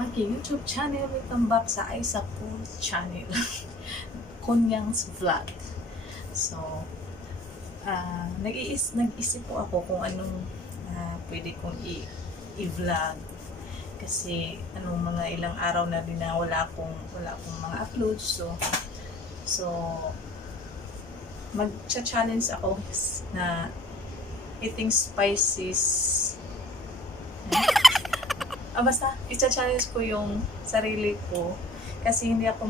aking YouTube channel. Welcome back sa Isa Food Channel. Kunyang's Vlog. So, nag-isip po ako kung anong pwede kong i-vlog. Kasi mga ilang araw na din na wala akong mga uploads. So mag-challenge ako na eating spices. Basta, i-challenge ko yung sarili ko kasi hindi ako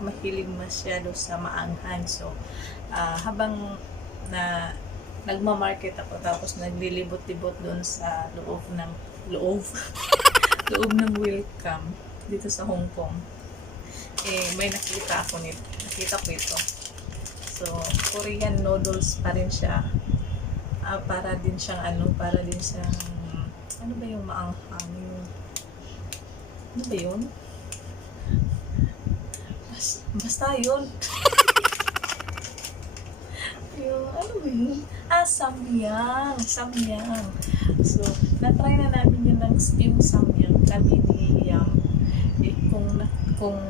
mahilig masyado sa maanghang. So, habang nagma-market ako tapos naglilibot-libot doon sa loob ng Welcome dito sa Hong Kong. May nakita ko ito. So, Korean noodles pa rin siya. Para din siyang ano ba yung maanghang? Ano ba yun? Basta yun. Yung, ano ba yun? Samyang. So, na-try na namin yung samyang. Kami ni Yam. Kung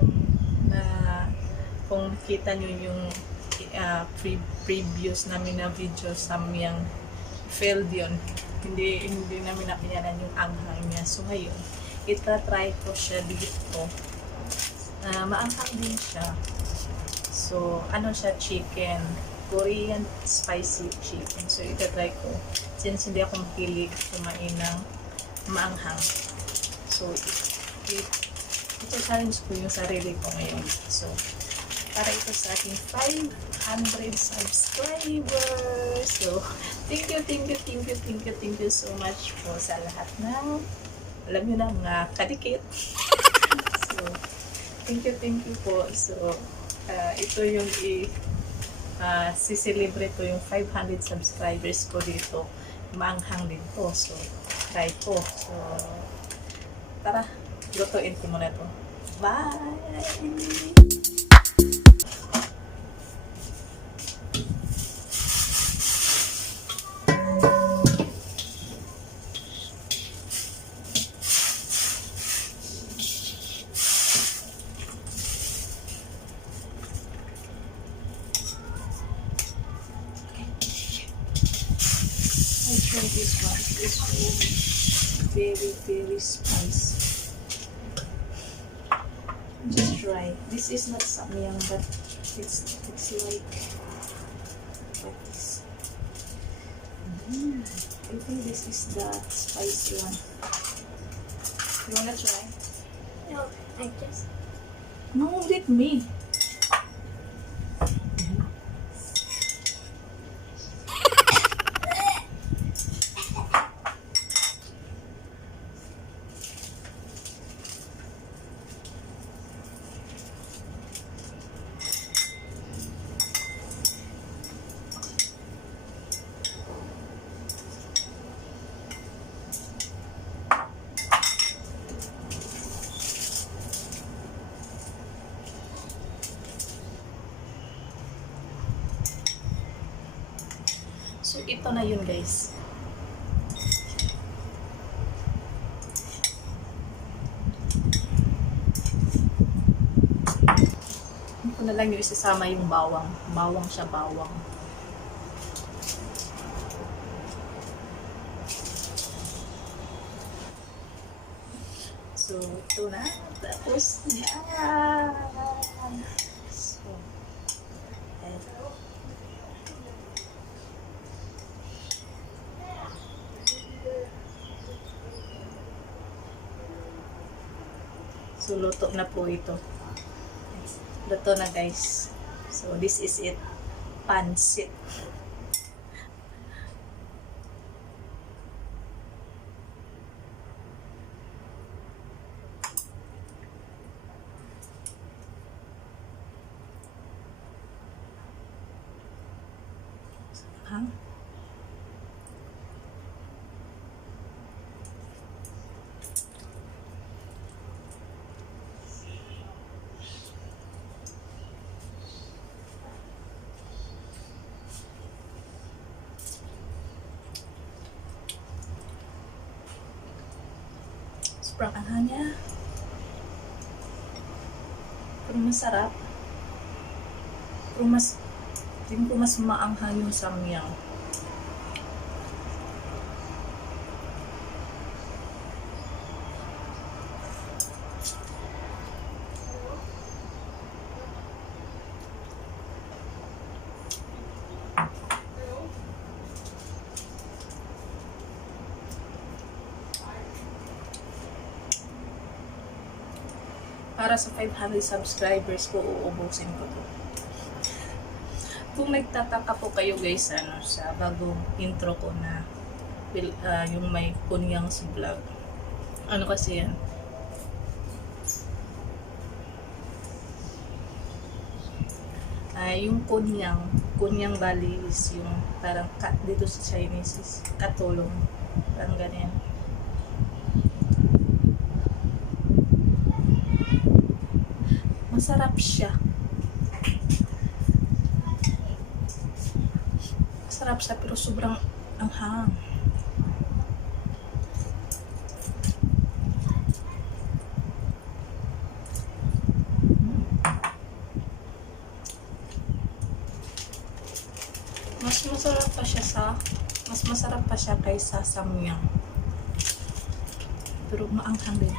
nakita nyo yung previous namin na video, samyang failed yun. Hindi namin napinyanan yung anghang niya. So ngayon, itra-try ko siya dito. Maanghang din siya. So, chicken. Korean spicy chicken. So, itra-try ko. Since hindi ako mahilig kumain ng maanghang. So, ita-challenge ko yung sarili ko ngayon. So, para ito sa ating 500 subscribers. So, thank you so much po sa lahat ng, alam nyo na, mga kadikit. So, thank you po. So, ito yung si-celebrate ko yung 500 subscribers ko dito. Maanghang din to. So, try ko. So, tara, lutuin ko muna to. Bye! I try this one. This one very spicy. Just try. This is not samyang, but it's like this. I think this is the spicy one. You wanna try? No, I just... No, let me. So, ito na yun, guys. Ito na lang yung isasama yung bawang. Bawang siya, bawang. So, ito na. Tapos na. So, eto. So, luto na po ito. Luto na, guys. So, this is it. Pansit. Ha? Sobrang anghang niya. Pero masarap. Pero tingin ko mas maanghang yung samyang. Para sa 500 subscribers ko, uubusin ko to. Kung nagtataka po kayo guys, sa bagong intro ko na yung may kunyang sa vlog. Ano kasi yan? Yung kunyang bali is yung parang dito sa Chinese is katulong. Parang ganyan. Masarap siya. Masarap siya pero sobrang anghang. Mas masarap pa siya kaysa samyang. Pero maanghang din.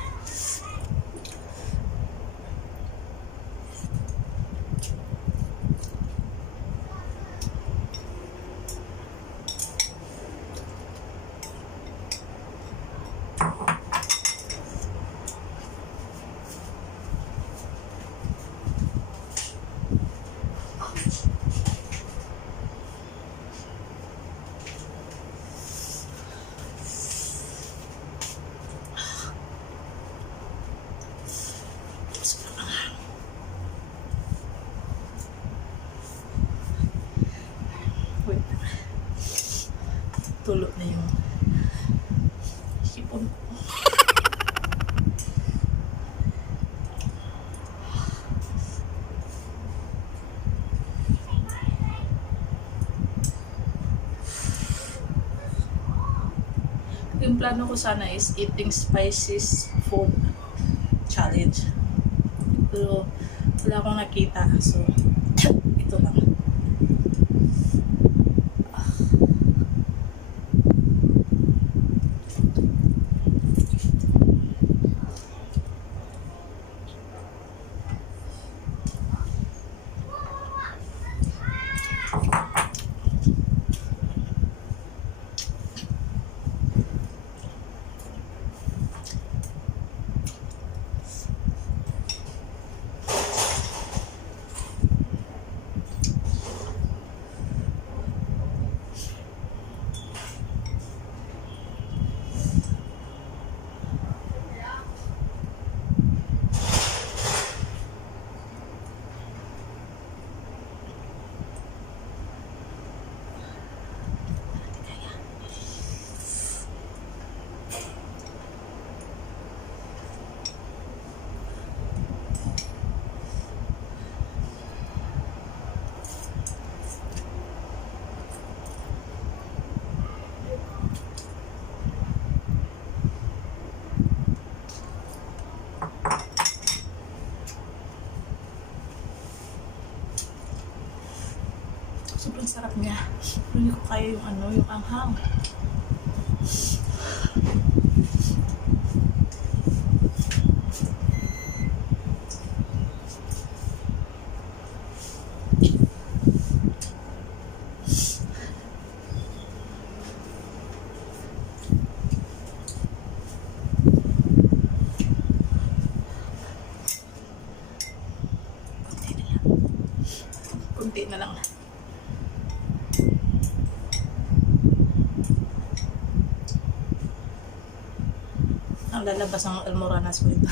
Wait. Tulo na yung sipon ko. Yung plano ko sana is eating spices food challenge. Pero wala akong nakita. So, ito lang. Sobrang sarap niya. Hindi ko kaya yung yung anghang. Kunti na lang. Ang lalabas ng almoranas mo ito.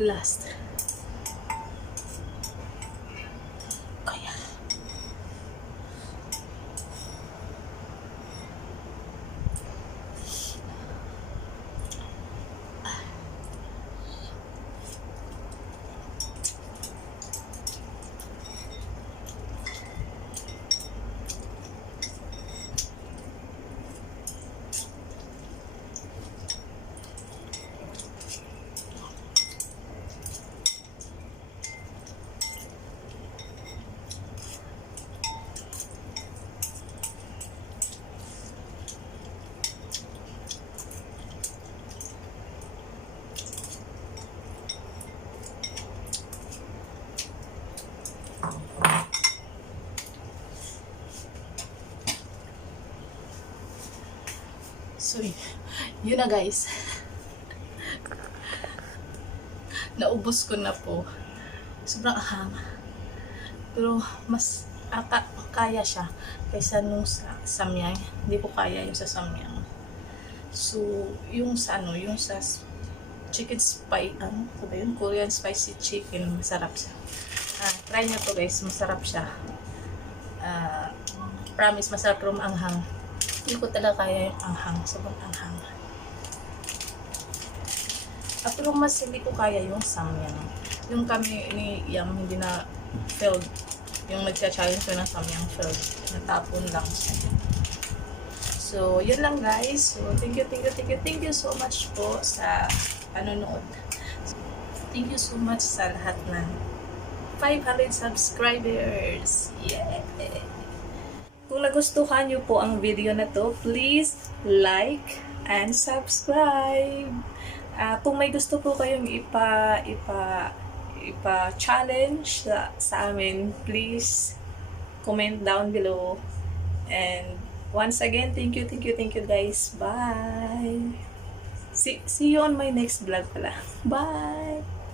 last. Kaya. So, yun na guys. Naubos ko na po. Sobrang ahang. Pero mas kaya siya kaysa nung sa samyang. Hindi ko kaya yung sa samyang. So, yung sa yung sa chicken spice, ano ba yun? Korean spicy chicken, masarap siya. Try nyo to guys, masarap siya. Promise, masarap pero maanghang. Hindi ko talaga kaya yung anghang. Sobrang anghang. At pero mas hindi ko kaya yung samyang. Yung kami ni Yam hindi na filled. Yung nagsa-challenge ko ng samyang filled. Natapon lang siya. So, yun lang guys. So, thank you so much po sa panonood. Thank you so much sa lahat ng 500 subscribers. Yeah! Kung nagustuhan niyo po ang video na to, please like and subscribe. Kung may gusto po kayong ipa-challenge sa amin, please comment down below. And once again, thank you guys. Bye! See you on my next vlog pala. Bye!